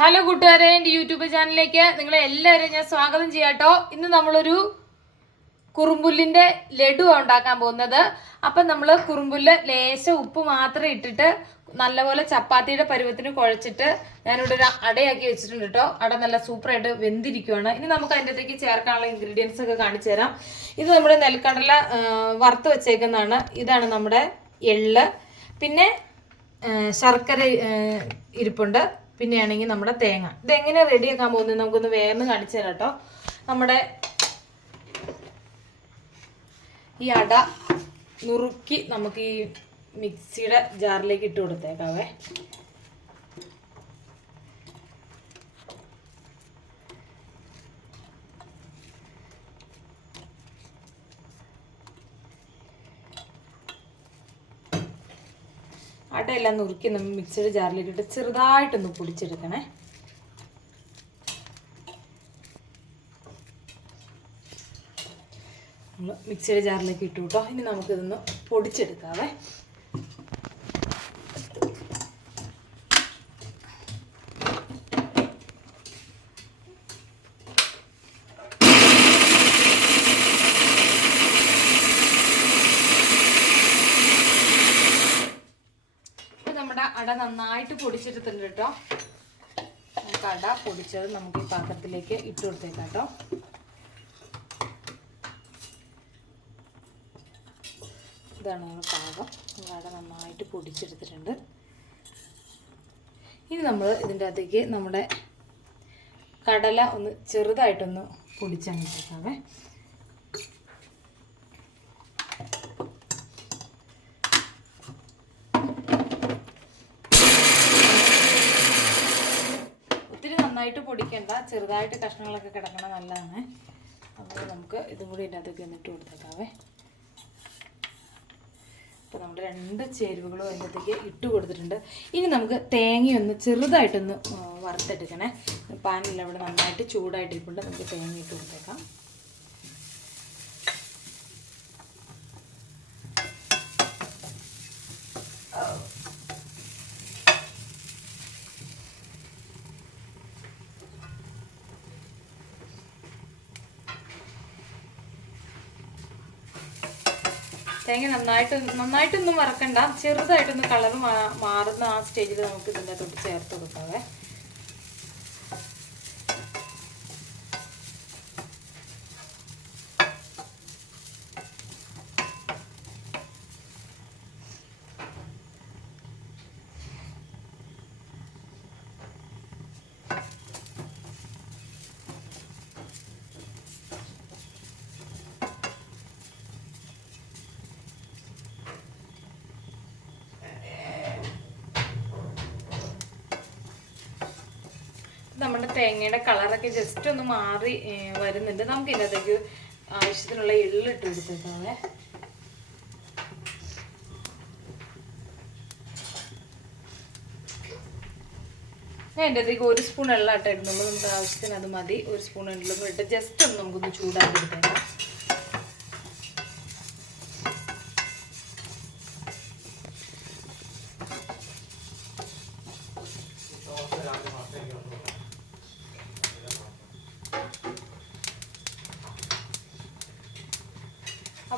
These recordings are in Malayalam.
ഹലോ കൂട്ടുകാരെ എന്റെ യൂട്യൂബ് ചാനലിലേക്ക് നിങ്ങളെ എല്ലാവരെയും ഞാൻ സ്വാഗതം ചെയ്യാട്ടോ ഇന്ന് നമ്മളൊരു കുറുമ്പുല്ലിന്റെ ലഡു ഉണ്ടാക്കാൻ പോകുന്നത്. അപ്പം നമ്മൾ കുറുമ്പുല്ല് ലേശം ഉപ്പ് മാത്രം ഇട്ടിട്ട് നല്ലപോലെ ചപ്പാത്തിയുടെ പരുവത്തിന് കുഴച്ചിട്ട് ഞാനിവിടെ ഒരു അടയാക്കി വെച്ചിട്ടുണ്ട് കേട്ടോ. അട നല്ല സൂപ്പറായിട്ട് വെന്തിരിക്കുവാണ്. ഇനി നമുക്ക് അതിന്റെ അകത്തേക്ക് ചേർക്കാനുള്ള ഇൻഗ്രീഡിയൻസ് ഒക്കെ കാണിച്ചു തരാം. ഇത് നമ്മുടെ നെൽക്കടല വറുത്ത് വെച്ചേക്കുന്നതാണ്. ഇതാണ് നമ്മുടെ എള്ള്. പിന്നെ ശർക്കര ഇരിപ്പുണ്ട്. പിന്നെയാണെങ്കിൽ നമ്മുടെ തേങ്ങ. ഇതെങ്ങനെ റെഡിയാക്കാൻ പോകുന്നത് നമുക്കൊന്ന് വേർന്ന് കാണിച്ചു തരാം കേട്ടോ. നമ്മുടെ ഈ അട നുറുക്കി നമുക്ക് ഈ മിക്സിയുടെ ജാറിലേക്ക് ഇട്ട് കൊടുത്തേക്കാവേ. അടയെല്ലാം നുറുക്കി നമ്മൾ മിക്സിയുടെ ജാറിലിട്ടിട്ട് ചെറുതായിട്ടൊന്ന് പൊടിച്ചെടുക്കണേ. നമ്മൾ മിക്സിയുടെ ജാറിലേക്ക് ഇട്ടു കേട്ടോ. ഇനി നമുക്കിതൊന്ന് പൊടിച്ചെടുക്കാവേ ഇപ്പൊ നമ്മുടെ അട നന്നായിട്ട് പൊടിച്ചെടുത്തിട്ടുണ്ട് കേട്ടോ. നമുക്ക് അട പൊടിച്ചത് നമുക്ക് ഈ പാത്രത്തിലേക്ക് ഇട്ട് കൊടുത്തേക്കാം കേട്ടോ. ഇതാണ് നമ്മുടെ പാകം. നമ്മൾ അട നന്നായിട്ട് പൊടിച്ചെടുത്തിട്ടുണ്ട്. ഇനി നമ്മൾ ഇതിന്റെ അകത്തേക്ക് നമ്മുടെ കടല ഒന്ന് ചെറുതായിട്ടൊന്ന് പൊടിച്ചാൽ ഒത്തിരി നന്നായിട്ട് പൊടിക്കണ്ട. ചെറുതായിട്ട് കഷ്ണങ്ങളൊക്കെ കിടക്കണം നല്ലതാണ്. അപ്പോൾ നമുക്ക് ഇതും കൂടി ഇതിന്റെ അകത്തേക്ക് എന്നിട്ട് കൊടുത്തേക്കാവേ. അപ്പോൾ നമ്മൾ രണ്ട് ചേരുവകളും അതിനകത്തേക്ക് ഇട്ട് കൊടുത്തിട്ടുണ്ട്. ഇനി നമുക്ക് തേങ്ങയൊന്ന് ചെറുതായിട്ടൊന്ന് വറുത്തെടുക്കണേ. പാനിലവിടെ നന്നായിട്ട് ചൂടായിട്ടിരിപ്പുണ്ട്. നമുക്ക് തേങ്ങ ഇട്ട് കൊടുത്തേക്കാം. തേങ്ങ നന്നായിട്ട് നന്നായിട്ടൊന്നും വറക്കണ്ട ചെറുതായിട്ടൊന്ന് കളർ മാറുന്ന ആ സ്റ്റേജിൽ നമുക്ക് ഇതിന്റെ തൊട്ട് ചേർത്ത് കൊടുക്കാവേ നമ്മുടെ തേങ്ങയുടെ കളറൊക്കെ ജസ്റ്റ് ഒന്ന് മാറി വരുന്നുണ്ട്. നമുക്ക് ഇതിനകത്തേക്ക് ആവശ്യത്തിനുള്ള എള്ളിട്ട് കൊടുത്തേക്കാവേ ഞാൻ എന്റെ അതിലേക്ക് ഒരു സ്പൂൺ എണ്ണ ഇട്ടായിരുന്നുള്ളൂ നമുക്ക് ആവശ്യത്തിന് അത് മതി. ഒരു സ്പൂൺ എള്ളും ഇട്ട് ജസ്റ്റ് ഒന്ന് നമുക്കൊന്ന് ചൂടാക്കി എടുത്തേക്കാം.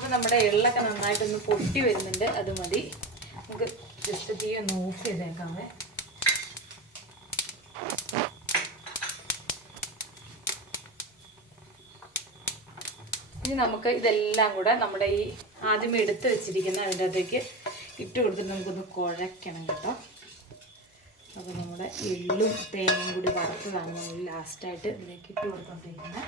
അപ്പോൾ നമ്മുടെ എള്ളൊക്കെ നന്നായിട്ടൊന്ന് പൊട്ടി വരുന്നുണ്ട് അത് മതി. നമുക്ക് ജസ്റ്റ് തീ ഒന്ന് ഓഫ് ചെയ്തേക്കാമേ ഇനി നമുക്ക് ഇതെല്ലാം കൂടെ നമ്മുടെ ഈ ആദ്യമേ എടുത്ത് വെച്ചിരിക്കുന്ന അതിന്റെ അകത്തേക്ക് ഇട്ട് കൊടുത്തിട്ട് നമുക്കൊന്ന് കുഴയ്ക്കണം കേട്ടോ. അപ്പോൾ നമ്മുടെ എള്ളും തേങ്ങയും കൂടി വറുത്തതാണ് നമ്മൾ ലാസ്റ്റായിട്ട് ഇതിലേക്ക് ഇട്ട് കൊടുത്തോണ്ടിരിക്കുന്നത്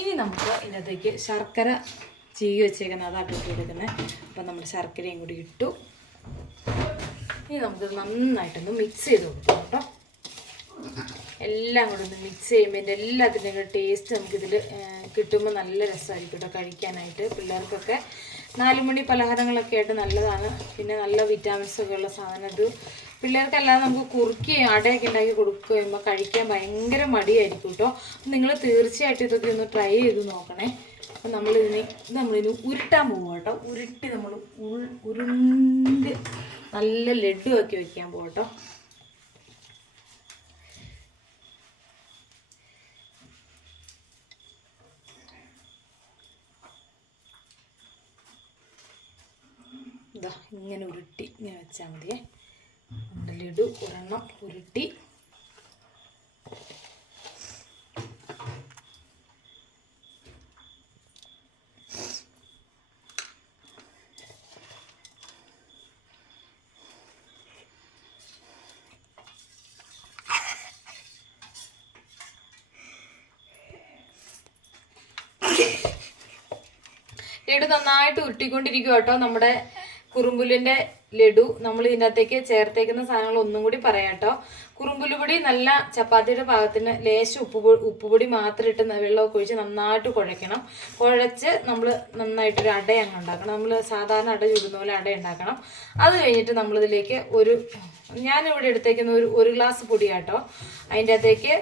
ഇനി നമുക്ക് ഇതിനകത്തേക്ക് ശർക്കര ചീകി വെച്ചേക്കുന്ന അതാണ് ഇട്ട് കൊടുക്കുന്നത്. അപ്പം നമ്മൾ ശർക്കരയും കൂടി ഇട്ടു. ഇനി നമുക്ക് നന്നായിട്ടൊന്ന് മിക്സ് ചെയ്ത് കൊടുക്കാം കേട്ടോ. എല്ലാം കൂടെ ഒന്ന് മിക്സ് ചെയ്യുമ്പോൾ ഇതിന്റെ എല്ലാത്തിന്റെയും കൂടെ ടേസ്റ്റ് നമുക്കിതിൽ കിട്ടുമ്പോൾ നല്ല രസമായിരിക്കും കേട്ടോ കഴിക്കാനായിട്ട്. പിള്ളേർക്കൊക്കെ നാലുമണി പലഹാരങ്ങളൊക്കെ ആയിട്ട് നല്ലതാണ്. പിന്നെ നല്ല വിറ്റാമിൻസ് ഒക്കെ ഉള്ള സാധനം ഇത്. പിള്ളേർക്കെല്ലാം നമുക്ക് കുറുക്കി അടയൊക്കെ ഉണ്ടാക്കി കൊടുക്കുകയുമ്പോൾ കഴിക്കാൻ ഭയങ്കര മടിയായിരിക്കും കേട്ടോ അപ്പം നിങ്ങൾ തീർച്ചയായിട്ടും ഇതൊക്കെ ഒന്ന് ട്രൈ ചെയ്ത് നോക്കണേ. അപ്പം നമ്മളിതിനെ നമ്മളിതിന് ഉരുട്ടാൻ പോകും കേട്ടോ ഉരുട്ടി നമ്മൾ ഉരുണ്ട് നല്ല ലഡു ആക്കി വയ്ക്കാൻ പോകും കേട്ടോ ഇതാ ഇങ്ങനെ ഉരുട്ടി ഇങ്ങനെ വെച്ചാൽ മതിയേ. ലഡു ഒരെണ്ണം ഉരുട്ടി. ലഡു നന്നായിട്ട് ഉരുട്ടിക്കൊണ്ടിരിക്കും കേട്ടോ നമ്മുടെ കുറുമ്പുല്ലിന്റെ ലഡു നമ്മൾ ഇതിനകത്തേക്ക് ചേർത്തേക്കുന്ന സാധനങ്ങൾ ഒന്നും കൂടി പറയാം കേട്ടോ. കുറുമ്പുലുപൊടി നല്ല ചപ്പാത്തിയുടെ പാകത്തിന് ലേശം ഉപ്പ് ഉപ്പുപൊടി മാത്രം ഇട്ട് വെള്ളമൊക്കെ ഒഴിച്ച് നന്നായിട്ട് കുഴയ്ക്കണം. കുഴച്ച് നമ്മൾ നന്നായിട്ടൊരു അട അങ്ങ് ഉണ്ടാക്കണം. നമ്മൾ സാധാരണ അട ചുടുന്ന പോലെ അട ഉണ്ടാക്കണം. അത് കഴിഞ്ഞിട്ട് നമ്മളിതിലേക്ക് ഒരു ഞാനിവിടെ എടുത്തേക്കുന്ന ഒരു ഒരു ഗ്ലാസ് പൊടിയാട്ടോ. അതിന്റെ അകത്തേക്ക്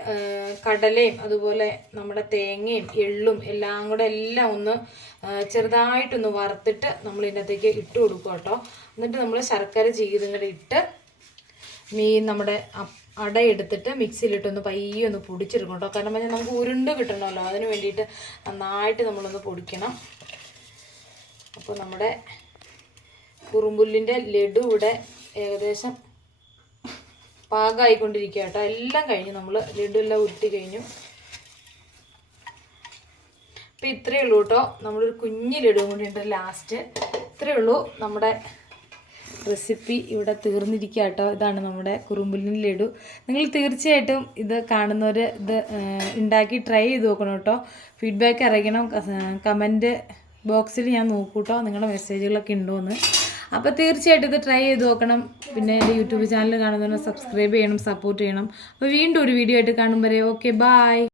കടലയും അതുപോലെ നമ്മുടെ തേങ്ങയും എള്ളും എല്ലാം കൂടെ എല്ലാം ഒന്ന് ചെറുതായിട്ടൊന്ന് വറുത്തിട്ട് നമ്മൾ ഇതിന്റെ അകത്തേക്ക് ഇട്ട് കൊടുക്കും കേട്ടോ എന്നിട്ട് നമ്മൾ ശർക്കര ചീതും കൂടെ ഇട്ട് മീൻ നമ്മുടെ അട എടുത്തിട്ട് മിക്സിയിലിട്ടൊന്ന് പയ്യെ ഒന്ന് പൊടിച്ചെടുക്കും കേട്ടോ കാരണം പറഞ്ഞാൽ നമുക്ക് ഉരുണ്ട് കിട്ടണമല്ലോ. അതിന് വേണ്ടിയിട്ട് നന്നായിട്ട് നമ്മളൊന്ന് പൊടിക്കണം. അപ്പോൾ നമ്മുടെ കുറുമ്പുല്ലിന്റെ ലഡു ഇവിടെ ഏകദേശം പാകമായിക്കൊണ്ടിരിക്കുക കേട്ടോ എല്ലാം കഴിഞ്ഞു. നമ്മൾ ലഡു എല്ലാം ഉരുട്ടി കഴിഞ്ഞു. അപ്പം ഇത്രയേ ഉള്ളൂ കേട്ടോ. നമ്മളൊരു കുഞ്ഞു ലഡുവും കൂടി ഉണ്ട് ലാസ്റ്റ് ഇത്രയേ ഉള്ളൂ. നമ്മുടെ റെസിപ്പി ഇവിടെ തീർന്നിരിക്കുക കേട്ടോ ഇതാണ് നമ്മുടെ കുറുമ്പുലിൻ ലഡു. നിങ്ങൾ തീർച്ചയായിട്ടും ഇത് കാണുന്നവർ ഇത് ഉണ്ടാക്കി ട്രൈ ചെയ്ത് നോക്കണം കേട്ടോ. ഫീഡ്ബാക്ക് അറിയിക്കണം. കമന്റ് ബോക്സിൽ ഞാൻ നോക്കൂട്ടോ നിങ്ങളുടെ മെസ്സേജുകളൊക്കെ ഉണ്ടോ എന്ന് അപ്പോൾ തീർച്ചയായിട്ടും ഇത് ട്രൈ ചെയ്ത് നോക്കണം. പിന്നെ എന്റെ യൂട്യൂബ് ചാനൽ കാണുന്നവരെ സബ്സ്ക്രൈബ് ചെയ്യണം സപ്പോർട്ട് ചെയ്യണം. അപ്പോൾ വീണ്ടും ഒരു വീഡിയോ ആയിട്ട് കാണും വരെ. Okay bye